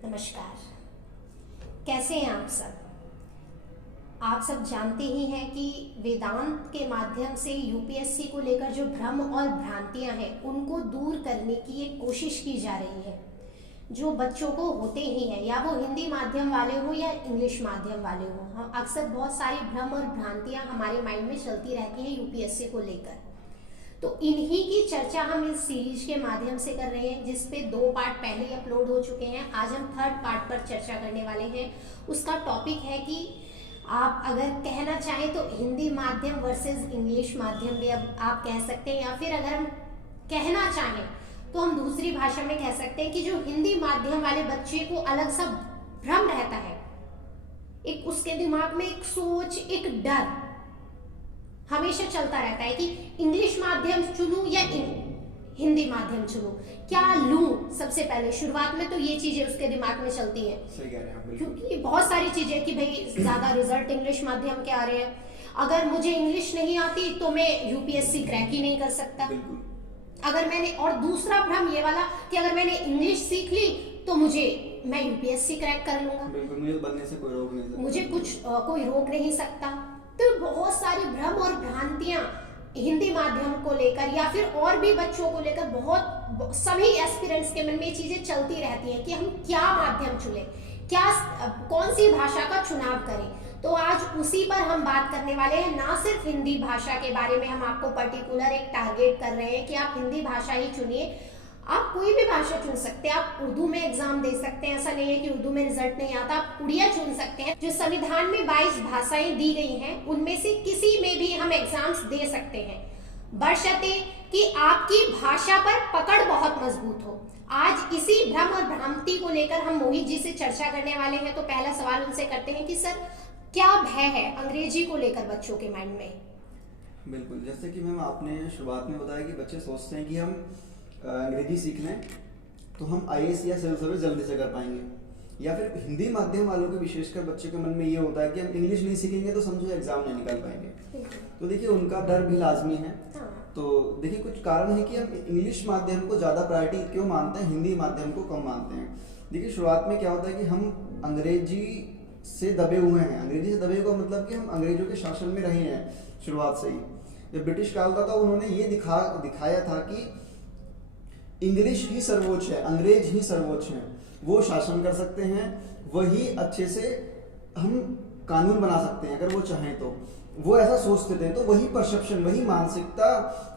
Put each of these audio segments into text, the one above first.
नमस्कार। कैसे हैं आप सब? आप सब जानते ही हैं कि वेदांत के माध्यम से यूपीएससी को लेकर जो भ्रम और भ्रांतियां हैं उनको दूर करने की एक कोशिश की जा रही है। जो बच्चों को होते ही हैं, या वो हिंदी माध्यम वाले हों या इंग्लिश माध्यम वाले हों, हम अक्सर बहुत सारी भ्रम और भ्रांतियां हमारे माइंड में चलती रहती हैं यूपीएससी को लेकर। तो इन्हीं की चर्चा हम इस सीरीज के माध्यम से कर रहे हैं, जिसपे 2 पार्ट पहले ही अपलोड हो चुके हैं। आज हम 3rd पार्ट पर चर्चा करने वाले हैं। उसका टॉपिक है कि आप अगर कहना चाहें तो हिंदी माध्यम वर्सेस इंग्लिश माध्यम भी अब आप कह सकते हैं, या फिर अगर हम कहना चाहें तो हम दूसरी भाषा में कह सकते हैं कि जो हिंदी माध्यम वाले बच्चे को अलग सा भ्रम रहता है, एक उसके दिमाग में एक सोच, एक डर हमेशा चलता रहता है कि इंग्लिश माध्यम चुनूं या हिंदी माध्यम चुनूं, क्या लूं। सबसे पहले शुरुआत में तो ये चीजें उसके दिमाग में चलती हैं। सही कह रहे हैं आप, क्योंकि बहुत सारी चीजें कि भाई ज्यादा रिजल्ट इंग्लिश माध्यम के आ रहे हैं, अगर मुझे इंग्लिश नहीं आती तो मैं यूपीएससी क्रैक ही नहीं कर सकता। अगर मैंने, और दूसरा भ्रम ये वाला कि अगर मैंने इंग्लिश सीख ली तो मैं यूपीएससी क्रैक कर लूंगा, बिल्कुल मुझे बनने से कोई रोक नहीं सकता, मुझे कोई रोक नहीं सकता। तो बहुत सारी भ्रम और भ्रांतियां हिंदी माध्यम को लेकर या फिर और भी बच्चों को लेकर बहुत सभी एस्पिरेंट्स के मन में चीजें चलती रहती हैं कि हम क्या माध्यम चुने, कौन सी भाषा का चुनाव करें। तो आज उसी पर हम बात करने वाले हैं। ना सिर्फ हिंदी भाषा के बारे में हम आपको पर्टिकुलर एक टारगेट कर रहे हैं कि आप हिंदी भाषा ही चुनिए, आप कोई भी भाषा चुन सकते हैं। आप उर्दू में एग्जाम दे सकते हैं, ऐसा नहीं है कि उर्दू में रिजल्ट नहीं आता। आप उड़िया चुन सकते हैं। जो संविधान में 22 भाषाएं दी गई हैं उनमें से किसी में भी हम एग्जाम्स दे सकते हैं, बशर्ते कि आपकी भाषा पर पकड़ बहुत मजबूत हो। आज इसी भ्रम और भ्रांति को लेकर हम मोहित जी से चर्चा करने वाले हैं। तो पहला सवाल उनसे करते हैं कि सर, क्या भय है अंग्रेजी को लेकर बच्चों के माइंड में? बिल्कुल, जैसे कि मैम आपने शुरुआत में बताया कि बच्चे सोचते हैं कि हम अंग्रेजी सीख लें तो हम आईएएस या सिविल सर्विस जल्दी से कर पाएंगे, या फिर हिंदी माध्यम वालों के विशेषकर बच्चे के मन में ये होता है कि हम इंग्लिश नहीं सीखेंगे तो समझो एग्जाम नहीं निकाल पाएंगे। तो देखिए उनका डर भी लाजमी है। तो देखिए कुछ कारण है कि हम इंग्लिश माध्यम को ज़्यादा प्रायोरिटी क्यों मानते हैं, हिंदी माध्यम को कम मानते हैं। देखिए शुरुआत में क्या होता है कि हम अंग्रेजी से दबे हुए हैं। अंग्रेजी से दबे हुए मतलब कि हम अंग्रेजों के शासन में रहे हैं शुरुआत से ही। जब ब्रिटिश काल था उन्होंने ये दिखाया था कि इंग्लिश ही सर्वोच्च है, अंग्रेज ही सर्वोच्च है, वो शासन कर सकते हैं, वही अच्छे से हम कानून बना सकते हैं अगर वो चाहें तो। वो ऐसा सोचते थे, तो वही परसेप्शन, वही मानसिकता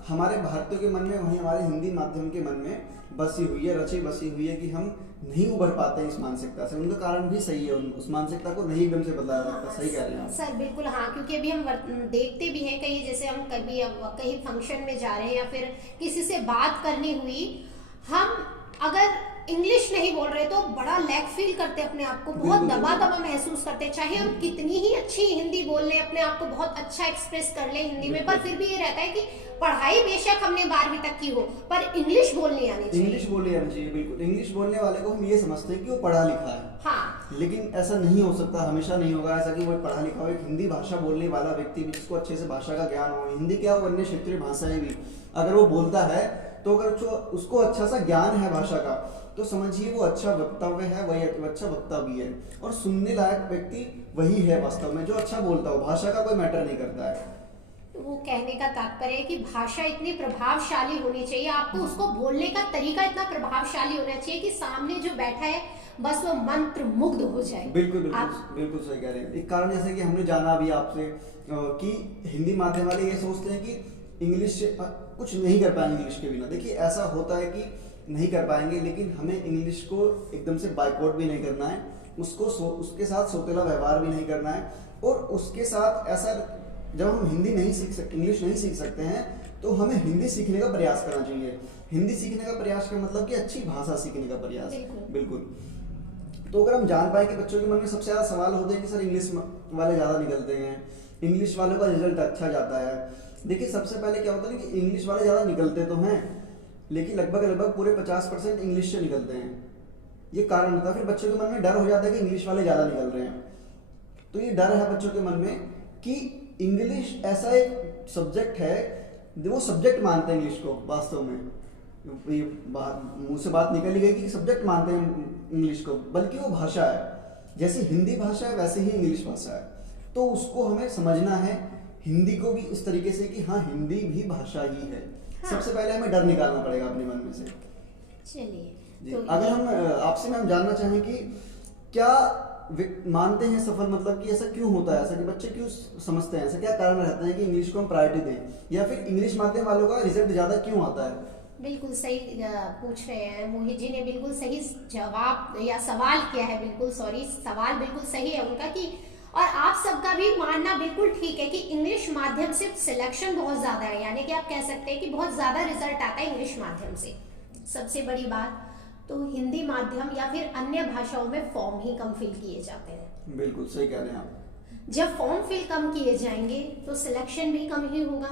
हमारे भारतीयों के मन में, वही हमारे हिंदी माध्यम के मन में बसी हुई है, रची बसी हुई है कि हम नहीं उभर पाते इस मानसिकता से। उनका कारण भी सही है, उस मानसिकता को नहीं एकदम से बदला सकता। सही कह रहे हैं आप सर, बिल्कुल। हाँ, क्योंकि अभी हम देखते भी हैं कहीं, जैसे हम कहीं फंक्शन में जा रहे हैं या फिर किसी से बात करनी हुई, हम अगर इंग्लिश नहीं बोल रहे तो बड़ा लैक फील करते, अपने आप को बहुत दबा महसूस करते। चाहे हम कितनी ही अच्छी हिंदी बोल लें, अपने आप को बहुत अच्छा एक्सप्रेस कर लें हिंदी में, पर फिर भी ये रहता है कि पढ़ाई बेशक हमने 12वीं तक की हो, पर इंग्लिश बोलनी आनी चाहिए। इंग्लिश बोलनी आनी चाहिए, बिल्कुल। इंग्लिश बोलने वाले को हम ये समझते हैं कि वो पढ़ा लिखा है। हाँ, लेकिन ऐसा नहीं हो सकता, हमेशा नहीं होगा ऐसा कि वो पढ़ा लिखा हो। एक हिंदी भाषा बोलने वाला व्यक्ति भी, जिसको अच्छे से भाषा का ज्ञान हो, हिंदी क्या हो, अन्य क्षेत्रीय भाषाएं भी अगर वो बोलता है, तो अगर उसको अच्छा सा ज्ञान है भाषा का, तो समझिए वो अच्छा वक्तव्य है, वही अच्छा वक्ता भी है। और सुनने लायक व्यक्ति वही है वास्तव में जो अच्छा बोलता हो। भाषा का कोई मैटर नहीं करता है। वो कहने का तात्पर्य है कि भाषा इतनी प्रभावशाली होनी चाहिए, आपको उसको बोलने का तरीका इतना प्रभावशाली होना चाहिए कि सामने जो बैठा है बस वो मंत्र मुग्ध हो जाए। बिल्कुल बिल्कुल सही कह रहे हैं। एक कारण जैसे कि हमने जाना भी आपसे कि हिंदी माध्यम वाले ये सोचते हैं कि इंग्लिश कुछ नहीं कर पाएंगे इंग्लिश के बिना। देखिए ऐसा होता है कि नहीं कर पाएंगे, लेकिन हमें इंग्लिश को एकदम से बाइकआउट भी नहीं करना है, उसके साथ सोतेला व्यवहार भी नहीं करना है। और उसके साथ ऐसा, जब हम हिंदी नहीं सीख सकते, इंग्लिश नहीं सीख सकते हैं, तो हमें हिंदी सीखने का प्रयास करना चाहिए। हिंदी सीखने का प्रयास का मतलब कि अच्छी भाषा सीखने का प्रयास। बिल्कुल। तो अगर हम जान पाए कि बच्चों के मन में सबसे ज़्यादा सवाल होते हैं कि सर इंग्लिश वाले ज़्यादा निकलते हैं, इंग्लिश वालों का रिजल्ट अच्छा जाता है। देखिए सबसे पहले क्या होता है कि इंग्लिश वाले ज़्यादा निकलते तो हैं, लेकिन लगभग पूरे 50% इंग्लिश से निकलते हैं। ये कारण होता है। फिर बच्चों के मन में डर हो जाता है कि इंग्लिश वाले ज़्यादा निकल रहे हैं। तो ये डर है बच्चों के मन में कि इंग्लिश ऐसा एक सब्जेक्ट है, वो सब्जेक्ट मानते हैं इंग्लिश को वास्तव में। ये मुंह से बात निकल गई कि सब्जेक्ट मानते हैं इंग्लिश को, बल्कि वो भाषा है। जैसे हिंदी भाषा है वैसे ही इंग्लिश भाषा है, तो उसको हमें समझना है हिंदी को भी उस तरीके से कि हाँ हिंदी भी भाषा ही है। हाँ। सबसे पहले हमें डर निकालना पड़ेगा अपने मन में से। चलिए, तो अगर हम आपसे मैम जानना चाहें कि क्या मानते हैं सफल, मतलब कि ऐसा क्यों होता है, ऐसा कि बच्चे क्यों समझते हैं, ऐसा क्या कारण रहता है कि इंग्लिश को हम प्रायोरिटी दें, या फिर इंग्लिश माध्यम वालों का रिजल्ट ज़्यादा क्यों आता है? बिल्कुल सही पूछ रहे हैं मोहित जी ने, बिल्कुल सही जवाब या सवाल किया है, बिल्कुल सॉरी, सवाल बिल्कुल सही है उनका कि, और आप सबका भी मानना बिल्कुल ठीक है कि इंग्लिश माध्यम से सिलेक्शन बहुत ज़्यादा है, यानी कि आप कह सकते हैं कि बहुत ज़्यादा रिजल्ट आता है इंग्लिश माध्यम से। सबसे बड़ी बात तो हिंदी माध्यम या फिर अन्य भाषाओं में फॉर्म ही कम फिल किए जाते हैं। बिल्कुल सही कह रहे हैं आप। जब फॉर्म फिल कम किए जाएंगे तो सिलेक्शन भी कम ही होगा,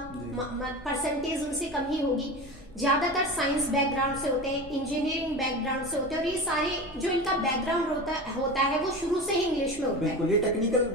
परसेंटेज उनसे कम ही होगी। ज्यादातर साइंस बैकग्राउंड से होते हैं, इंजीनियरिंग बैकग्राउंड से होते हैं, और ये सारे जो इनका बैकग्राउंड होता है वो शुरू से ही इंग्लिश में होता है। बिल्कुल, ये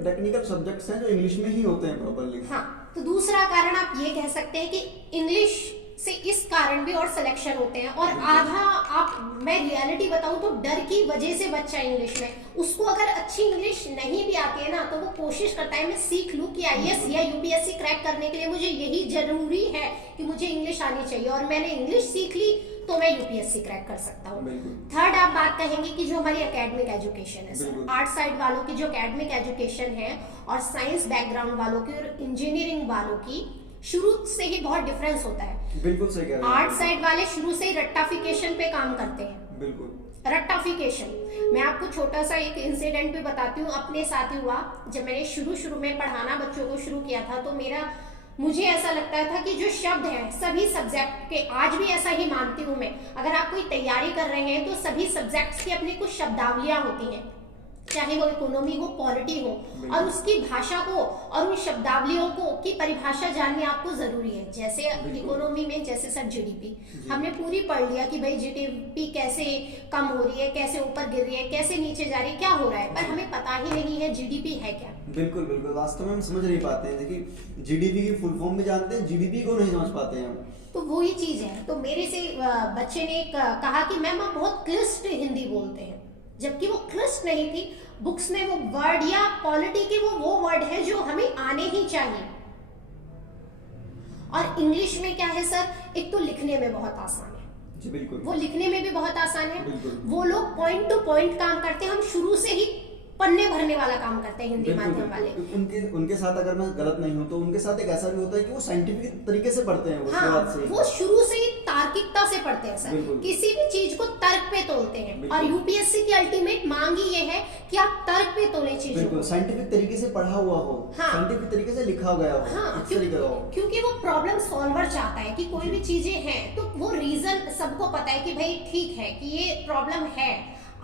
टेक्निकल सब्जेक्ट्स हैं जो इंग्लिश में ही होते हैं प्रॉपर्ली। हाँ, तो दूसरा कारण आप ये कह सकते हैं कि इंग्लिश से इस कारण भी और सिलेक्शन होते हैं, और आधा आप, मैं रियलिटी बताऊं तो डर की वजह से बच्चा इंग्लिश में, उसको अगर अच्छी इंग्लिश नहीं भी आती है ना तो वो कोशिश करता है मैं सीख लूं कि आईएएस या यूपीएससी क्रैक करने के लिए मुझे यही जरूरी है कि मुझे इंग्लिश आनी चाहिए, और मैंने इंग्लिश सीख ली तो मैं यूपीएससी क्रैक कर सकता हूँ। थर्ड आप बात कहेंगे कि जो हमारी एकेडमिक एजुकेशन है सर, आर्ट साइड वालों की जो एकेडमिक एजुकेशन है और साइंस बैकग्राउंड वालों की और इंजीनियरिंग वालों की शुरू से ही बहुत डिफरेंस होता है। बिल्कुल सही कह रहे हैं। आर्ट साइड वाले शुरू से ही रट्टाफिकेशन पे काम करते हैं। बिल्कुल, रट्टाफिकेशन, मैं आपको छोटा सा एक इंसिडेंट भी बताती हूँ, अपने साथ ही हुआ। जब मैंने शुरू में पढ़ाना बच्चों को शुरू किया था तो मुझे ऐसा लगता था कि जो शब्द हैं सभी सब्जेक्ट के, आज भी ऐसा ही मानती हूँ मैं, अगर आप कोई तैयारी कर रहे हैं तो सभी सब्जेक्ट्स की अपनी कुछ शब्दावलियां होती हैं, चाहे वो इकोनॉमी हो, पॉलिटी हो, और उसकी भाषा को और उन शब्दावलियों को की परिभाषा जाननी आपको जरूरी है। जैसे इकोनॉमी में जैसे सर जीडीपी हमने पूरी पढ़ लिया कि भाई जीडीपी कैसे कम हो रही है, कैसे ऊपर गिर रही है, कैसे नीचे जा रही है, क्या हो रहा है, पर हमें पता ही नहीं है जीडीपी है क्या। बिल्कुल बिल्कुल, वास्तव में हम समझ नहीं पाते हैं। देखिए जीडीपी की फुल फॉर्म भी जानते हैं, जीडीपी को नहीं समझ पाते हैं हम। तो वही चीज है। तो मेरे से बच्चे ने कहा कि मैम आप बहुत क्लिष्ट हिंदी बोलते हैं, जबकि वो क्लिष्ट नहीं थी, बुक्स में वो वर्ड या पॉलिटी के वो वर्ड है जो हमें आने ही चाहिए। और इंग्लिश में क्या है सर, एक तो लिखने में बहुत आसान है जी, बिल्कुल, वो लिखने में भी बहुत आसान है, बिल्कुल। वो लोग पॉइंट टू पॉइंट काम करते हैं, हम शुरू से ही पन्ने भरने वाला काम करते हैं हिंदी माध्यम वाले। उनके साथ अगर मैं गलत नहीं हूं तो उनके साथ एक ऐसा भी होता है कि वो साइंटिफिक तरीके से पढ़ते हैं। हाँ, वो शुरू से ही तार्किकता से पढ़ते हैं सर, किसी भी चीज को तर्क पे तोलते हैं, और यूपीएससी की अल्टीमेट मांग ही ये है कि आप तर्क पे तोले चीजों को, साइंटिफिक तरीके से पढ़ा हुआ हो, साइंटिफिक तरीके से लिखा गया हो। हाँ, क्योंकि वो प्रॉब्लम सॉल्वर चाहता है कि कोई भी चीजें हैं तो वो रीजन सबको पता है कि भाई ठीक है कि ये प्रॉब्लम है,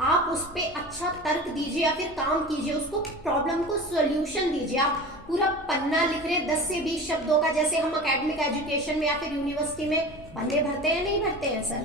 आप उस पे अच्छा तर्क दीजिए या फिर काम कीजिए, उसको प्रॉब्लम को सॉल्यूशन दीजिए। आप पूरा पन्ना लिख रहे 10 से 20 शब्दों का, जैसे हम एकेडमिक एजुकेशन में या फिर यूनिवर्सिटी में पन्ने भरते हैं, नहीं भरते हैं सर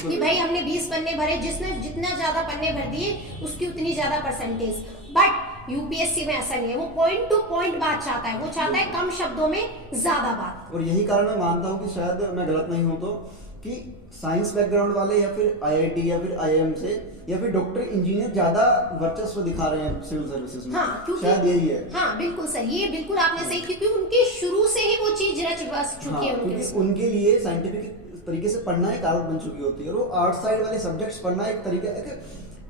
कि भाई हमने 20 पन्ने भरे, जिसने जितना ज्यादा पन्ने भर दिए उसकी उतनी ज्यादा परसेंटेज। बट यूपीएससी में ऐसा नहीं है, वो पॉइंट टू पॉइंट बात चाहता है, वो चाहता है कम शब्दों में ज्यादा बात। और यही कारण मैं मानता हूँ कि शायद मैं गलत नहीं हूँ तो, कि साइंस बैकग्राउंड वाले या फिर आईआईटी या फिर आईआईएम से या फिर डॉक्टर इंजीनियर ज्यादा वर्चस्व दिखा रहे हैं सिविल सर्विसेज में। हाँ, शायद यही है। हाँ बिल्कुल सर, ये बिल्कुल आपने सही, क्योंकि उनके शुरू से ही वो चीज रच बस चुकी है उनके लिए साइंटिफिक तरीके से पढ़ना एक आदत बन चुकी होती है, और वो आर्ट साइड वाले सब्जेक्ट्स पढ़ना एक तरीका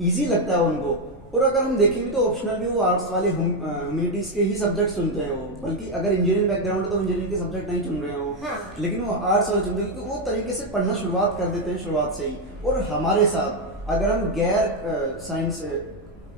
ईजी लगता है उनको। और अगर हम देखेंगे तो ऑप्शनल भी वो आर्ट्स वाले ह्यूमैनिटीज के ही सब्जेक्ट चुनते हैं वो, बल्कि अगर इंजीनियरिंग बैकग्राउंड है तो इंजीनियरिंग के सब्जेक्ट नहीं चुन रहे हैं वो। हाँ। लेकिन वो आर्ट्स वाले चुनते हैं क्योंकि वो तरीके से पढ़ना शुरुआत कर देते हैं शुरुआत से ही। और हमारे साथ अगर हम गैर साइंस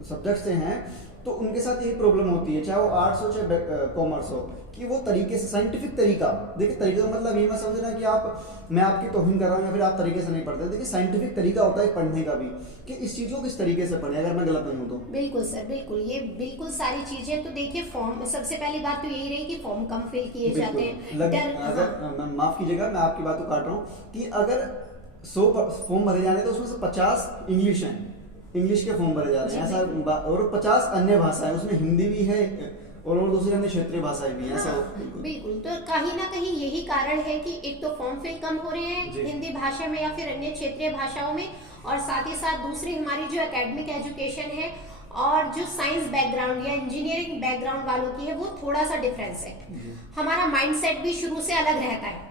सब्जेक्ट से हैं तो उनके साथ यही प्रॉब्लम होती है, चाहे वो आर्ट्स हो चाहे कॉमर्स हो, कि वो तरीके से साइंटिफिक तरीका, देखिए तरीके का मतलब ये मत समझना कि मैं आपकी तौहीन कर रहा हूँ या फिर आप तरीके से नहीं पढ़ते। देखिए साइंटिफिक तरीका होता है पढ़ने का भी, कि इस चीज को किस तरीके से पढ़े, अगर मैं गलत नहीं हूँ तो। बिल्कुल सर, बिल्कुल, ये बिल्कुल सारी चीजें। तो देखिए फॉर्म, सबसे पहली बात तो यही रही कि फॉर्म कम फिल किए जाते हैं। माफ कीजिएगा, मैं आपकी बात को काट रहा हूँ, कि अगर 100 फॉर्म भरे जाने तो उसमें से 50 इंग्लिश हैं, इंग्लिश के फॉर्म भरे जा रहे हैं ऐसा, और 50 अन्य भाषा है, उसमें हिंदी भी है, और दूसरी अन्य क्षेत्रीय भाषाएं भी हैं, ऐसा हाँ, बिल्कुल। बिल्कुल। तो कहीं ना कहीं यही कारण है कि एक तो फॉर्म फिल कम हो रहे हैं जी। हिंदी भाषा में या फिर अन्य क्षेत्रीय भाषाओं में, और साथ ही साथ दूसरी हमारी जो एकेडमिक एजुकेशन है और जो साइंस बैकग्राउंड या इंजीनियरिंग बैकग्राउंड वालों की है वो थोड़ा सा डिफरेंस है। हमारा माइंडसेट भी शुरू से अलग रहता है।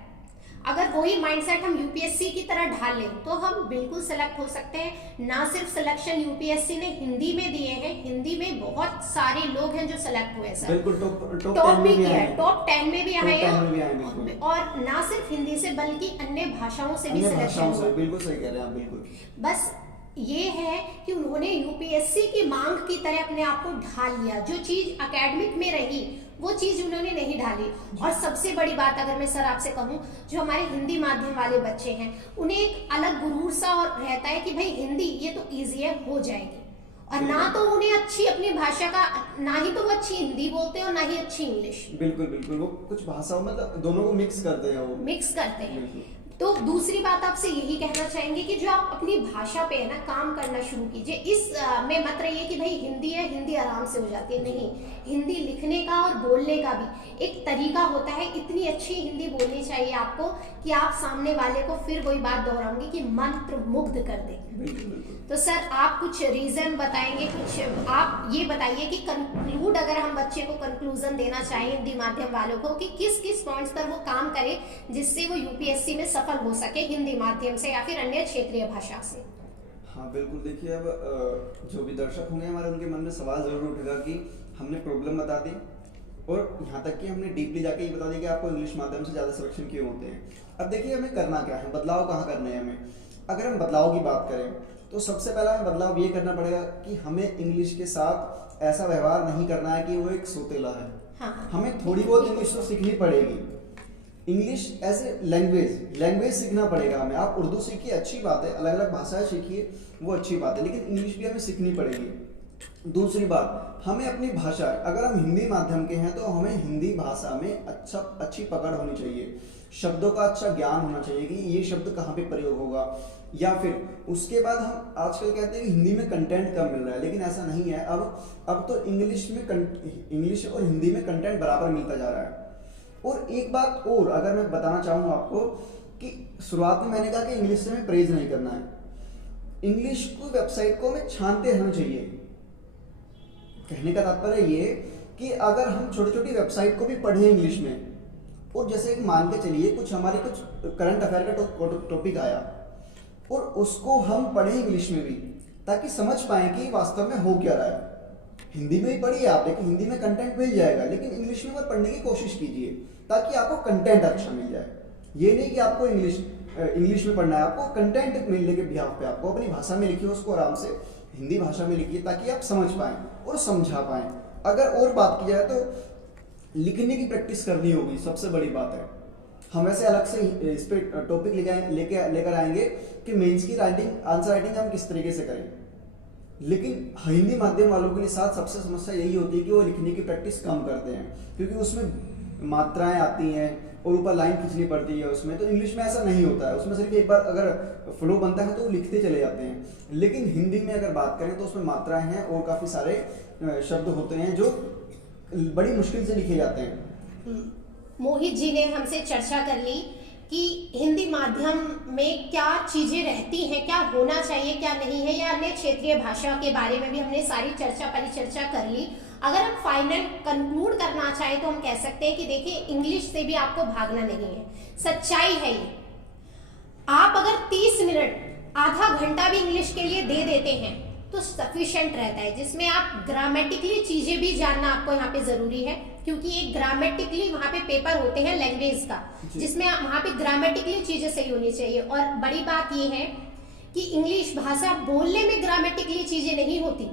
अगर वही माइंडसेट हम यूपीएससी की तरह ढाल लें तो हम बिल्कुल सेलेक्ट हो सकते हैं। ना सिर्फ सिलेक्शन यूपीएससी ने हिंदी में दिए हैं, हिंदी में बहुत सारे लोग हैं जो सेलेक्ट हुए सर, बिल्कुल टॉप भी किया है, टॉप 10 में भी आए हैं, और ना सिर्फ हिंदी से बल्कि अन्य भाषाओं से भी अन्य सिलेक्शन भाषाओं से, हुआ। बिल्कुल सही कह रहे हैं आप, बिल्कुल। बस ये है कि उन्होंने यूपीएससी की मांग की तरह अपने आप को ढाल लिया। जो चीज एकेडमिक में रही वो चीज उन्होंने नहीं ढाली। और सबसे बड़ी बात अगर मैं सर आपसे कहूं, जो हमारे हिंदी माध्यम वाले बच्चे हैं उन्हें एक अलग गुरूर सा और रहता है कि भाई हिंदी ये तो इजी है, हो जाएगी। और ना तो उन्हें अच्छी अपनी भाषा का, ना ही तो वो अच्छी हिंदी बोलते हैं और ना ही अच्छी इंग्लिश। बिल्कुल बिल्कुल, वो कुछ भाषाओं मतलब दोनों को मिक्स करते हैं, वो मिक्स करते हैं। बिल्कुल। तो दूसरी बात आपसे यही कहना चाहेंगे कि जो आप अपनी भाषा पे है ना काम करना शुरू कीजिए। इस में मत रहिए कि भाई हिंदी है, हिंदी आराम से हो जाती है। नहीं, हिंदी लिखने का और बोलने का भी एक तरीका होता है। इतनी अच्छी हिंदी बोलनी चाहिए आपको कि आप सामने वाले को, फिर वही बात दोहराऊंगी, कि मंत्र मुग्ध कर दे। तो सर आप कुछ रीजन बताएंगे, कुछ आप ये बताइए कि कंक्लूड, अगर हम बच्चे को कंक्लूजन देना चाहें हिंदी माध्यम वालों को, कि किस किस पॉइंट्स पर वो काम करे जिससे वो यूपीएससी में सफल हो सके हिंदी माध्यम से या फिर अन्य क्षेत्रीय भाषा से। हाँ बिल्कुल, देखिए अब जो भी दर्शक होंगे हमारे, उनके मन में सवाल जरूर उठेगा कि हमने प्रॉब्लम बता दी और यहाँ तक कि हमने डीपली जाके ये बता दिया कि आपको इंग्लिश माध्यम से ज़्यादा सिलेक्शन क्यों होते हैं। अब देखिए हमें करना क्या है, बदलाव कहाँ करने हैं हमें। अगर हम बदलाव की बात करें तो सबसे पहला हमें बदलाव ये करना पड़ेगा कि हमें इंग्लिश के साथ ऐसा व्यवहार नहीं करना है कि वो एक सोतेला है। हाँ। हमें थोड़ी बहुत इंग्लिश तो सीखनी पड़ेगी। इंग्लिश एज ए लैंग्वेज सीखना पड़ेगा हमें। आप उर्दू सीखिए, अच्छी बात है, अलग अलग भाषाएं सीखिए, वो अच्छी बात है, लेकिन इंग्लिश भी हमें सीखनी पड़ेगी। दूसरी बात, हमें अपनी भाषा, अगर हम हिंदी माध्यम के हैं तो हमें हिंदी भाषा में अच्छी पकड़ होनी चाहिए, शब्दों का अच्छा ज्ञान होना चाहिए कि ये शब्द कहाँ पे प्रयोग होगा। या फिर उसके बाद हम आजकल कहते हैं कि हिंदी में कंटेंट कम मिल रहा है, लेकिन ऐसा नहीं है। अब तो इंग्लिश और हिंदी में कंटेंट बराबर मिलता जा रहा है। और एक बात और अगर मैं बताना चाहूँ आपको, कि शुरुआत में मैंने कहा कि इंग्लिश से हमें प्रेज नहीं करना है, इंग्लिश को वेबसाइट को हमें छानते रहना चाहिए। कहने का तात्पर्य ये कि अगर हम छोटी छोटी वेबसाइट को भी पढ़ें इंग्लिश में, और जैसे मान के चलिए कुछ करंट अफेयर का टॉपिक आया और उसको हम पढ़ें इंग्लिश में भी, ताकि समझ पाए कि वास्तव में हो क्या रहा है। हिंदी में ही पढ़िए आप, देखिए हिंदी में कंटेंट मिल जाएगा, लेकिन इंग्लिश में मत पढ़ने की कोशिश कीजिए ताकि आपको कंटेंट अच्छा मिल जाए। ये नहीं कि आपको इंग्लिश में पढ़ना है, आपको कंटेंट मिलने के बिहाफ पे आपको अपनी भाषा में लिखिए, उसको आराम से हिंदी भाषा में लिखिए ताकि आप समझ पाएं और समझा पाएं। अगर और बात की जाए तो लिखने की प्रैक्टिस करनी होगी, सबसे बड़ी बात है। हम ऐसे अलग से इस पर टॉपिक लेकर आएंगे कि मेंस की आंसर राइटिंग हम किस तरीके से करें, लेकिन हिंदी माध्यम वालों के लिए साथ सबसे समस्या यही होती है कि वो लिखने की प्रैक्टिस कम करते हैं, क्योंकि उसमें मात्राएं आती हैं और ऊपर लाइन खींचनी पड़ती है उसमें। तो इंग्लिश में ऐसा नहीं होता है, उसमें सिर्फ एक बार अगर फ्लो बनता है तो वो लिखते चले जाते हैं। लेकिन हिंदी में अगर बात करें तो उसमें मात्राएं हैं और काफ़ी सारे शब्द होते हैं जो बड़ी मुश्किल से लिखे जाते हैं। मोहित जी ने हमसे चर्चा कर ली कि हिंदी माध्यम में क्या चीजें रहती हैं, क्या होना चाहिए, क्या नहीं है, या अन्य क्षेत्रीय भाषा के बारे में भी हमने सारी परिचर्चा कर ली। अगर हम फाइनल कंक्लूड करना चाहें तो हम कह सकते हैं कि देखिए इंग्लिश से भी आपको भागना नहीं है, सच्चाई है ये। आप अगर 30 मिनट आधा घंटा भी इंग्लिश के लिए दे देते हैं तो सफिशिएंट रहता है, जिसमें आप ग्रामेटिकली चीजें भी जानना आपको यहाँ पे जरूरी है, क्योंकि एक ग्रामेटिकली वहाँ पे पेपर होते हैं लैंग्वेज का, जिसमें वहाँ पे ग्रामेटिकली चीजें सही होनी चाहिए। और बड़ी बात ये है कि इंग्लिश भाषा बोलने में ग्रामेटिकली चीजें नहीं होती,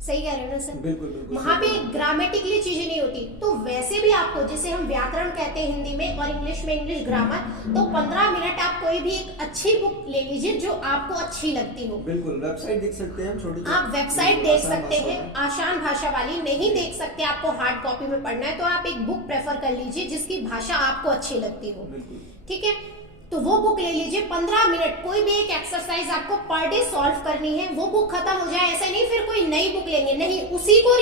सही कह रहे हो ना सर? बिल्कुल। वहाँ पे ग्रामेटिकली चीजें नहीं होती। तो वैसे भी आपको, जैसे हम व्याकरण कहते हैं हिंदी में और इंग्लिश में इंग्लिश ग्रामर, तो 15 मिनट आप कोई भी एक अच्छी बुक ले लीजिए जो आपको अच्छी लगती हो। बिल्कुल, वेबसाइट देख सकते हैं हम, छोटी आप वेबसाइट देख सकते हैं आसान भाषा वाली, नहीं देख सकते आपको हार्ड कॉपी में पढ़ना है तो आप एक बुक प्रेफर कर लीजिए जिसकी भाषा आपको अच्छी लगती हो। ठीक है, तो वो बुक ले लीजिए। 15 मिनट कोई भी एक एक्सरसाइज आपको पर डे सॉल्व करनी है, वो बुक खत्म हो जाए ऐसा नहीं फिर कोई नई बुक लेंगे, नहीं, उसी को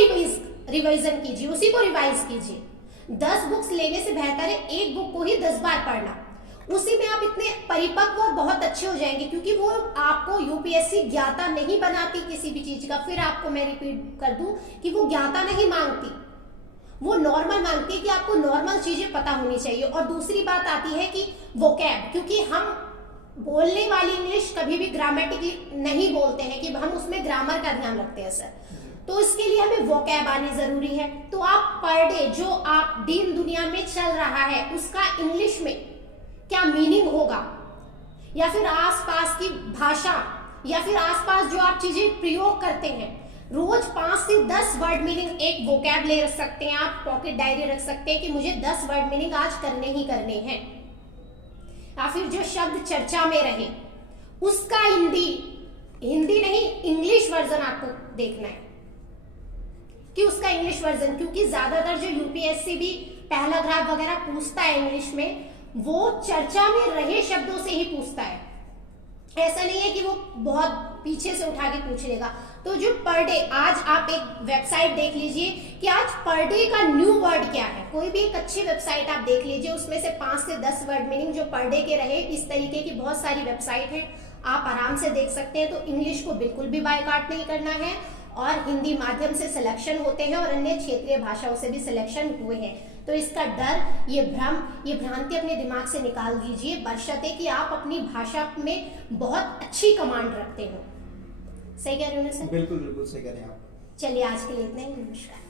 रिवीजन कीजिए, उसी को रिवाइज कीजिए। 10 बुक्स लेने से बेहतर है एक बुक को ही 10 बार पढ़ना। उसी में आप इतने परिपक्व और बहुत अच्छे हो जाएंगे, क्योंकि वो आपको यूपीएससी ज्ञाता नहीं बनाती किसी भी चीज का। फिर आपको मैं रिपीट कर दूं कि वो ज्ञाता नहीं मांगती, वो नॉर्मल मांगती है कि आपको नॉर्मल चीजें पता होनी चाहिए। और दूसरी बात आती है कि वोकैब, क्योंकि हम बोलने वाली इंग्लिश कभी भी ग्रामेटिकली नहीं बोलते हैं कि हम उसमें ग्रामर का ध्यान रखते हैं सर, तो इसके लिए हमें वोकैब आनी जरूरी है। तो आप पर डे जो आप दीन दुनिया में चल रहा है उसका इंग्लिश में क्या मीनिंग होगा, या फिर आसपास की भाषा, या फिर आसपास जो आप चीजें प्रयोग करते हैं, रोज 5 से 10 वर्ड मीनिंग एक वोकैब ले रख सकते हैं आप, पॉकेट डायरी रख सकते हैं कि मुझे 10 वर्ड मीनिंग आज करने ही करने हैं। या फिर जो शब्द चर्चा में रहे उसका हिंदी नहीं इंग्लिश वर्जन आपको देखना है कि उसका इंग्लिश वर्जन, क्योंकि ज्यादातर जो यूपीएससी भी पहला ग्राफ वगैरह पूछता है इंग्लिश में, वो चर्चा में रहे शब्दों से ही पूछता है। ऐसा नहीं है कि वो बहुत पीछे से उठा के पूछ लेगा। तो जो पर डे, आज आप एक वेबसाइट देख लीजिए कि आज पर डे का न्यू वर्ड क्या है। कोई भी एक अच्छी वेबसाइट आप देख लीजिए, उसमें से 5 से 10 वर्ड मीनिंग जो पर डे के रहे। इस तरीके की बहुत सारी वेबसाइट है, आप आराम से देख सकते हैं। तो इंग्लिश को बिल्कुल भी बायकॉट नहीं करना है, और हिंदी माध्यम से सिलेक्शन होते हैं और अन्य क्षेत्रीय भाषाओं से भी सिलेक्शन हुए हैं। तो इसका डर, ये भ्रम, ये भ्रांति अपने दिमाग से निकाल दीजिए, बशर्ते कि आप अपनी भाषा में बहुत अच्छी कमांड रखते हो। सही कह रहे हो ना सर? बिल्कुल बिल्कुल सही कह रहे हैं आप। चलिए आज के लिए इतना ही, नमस्कार।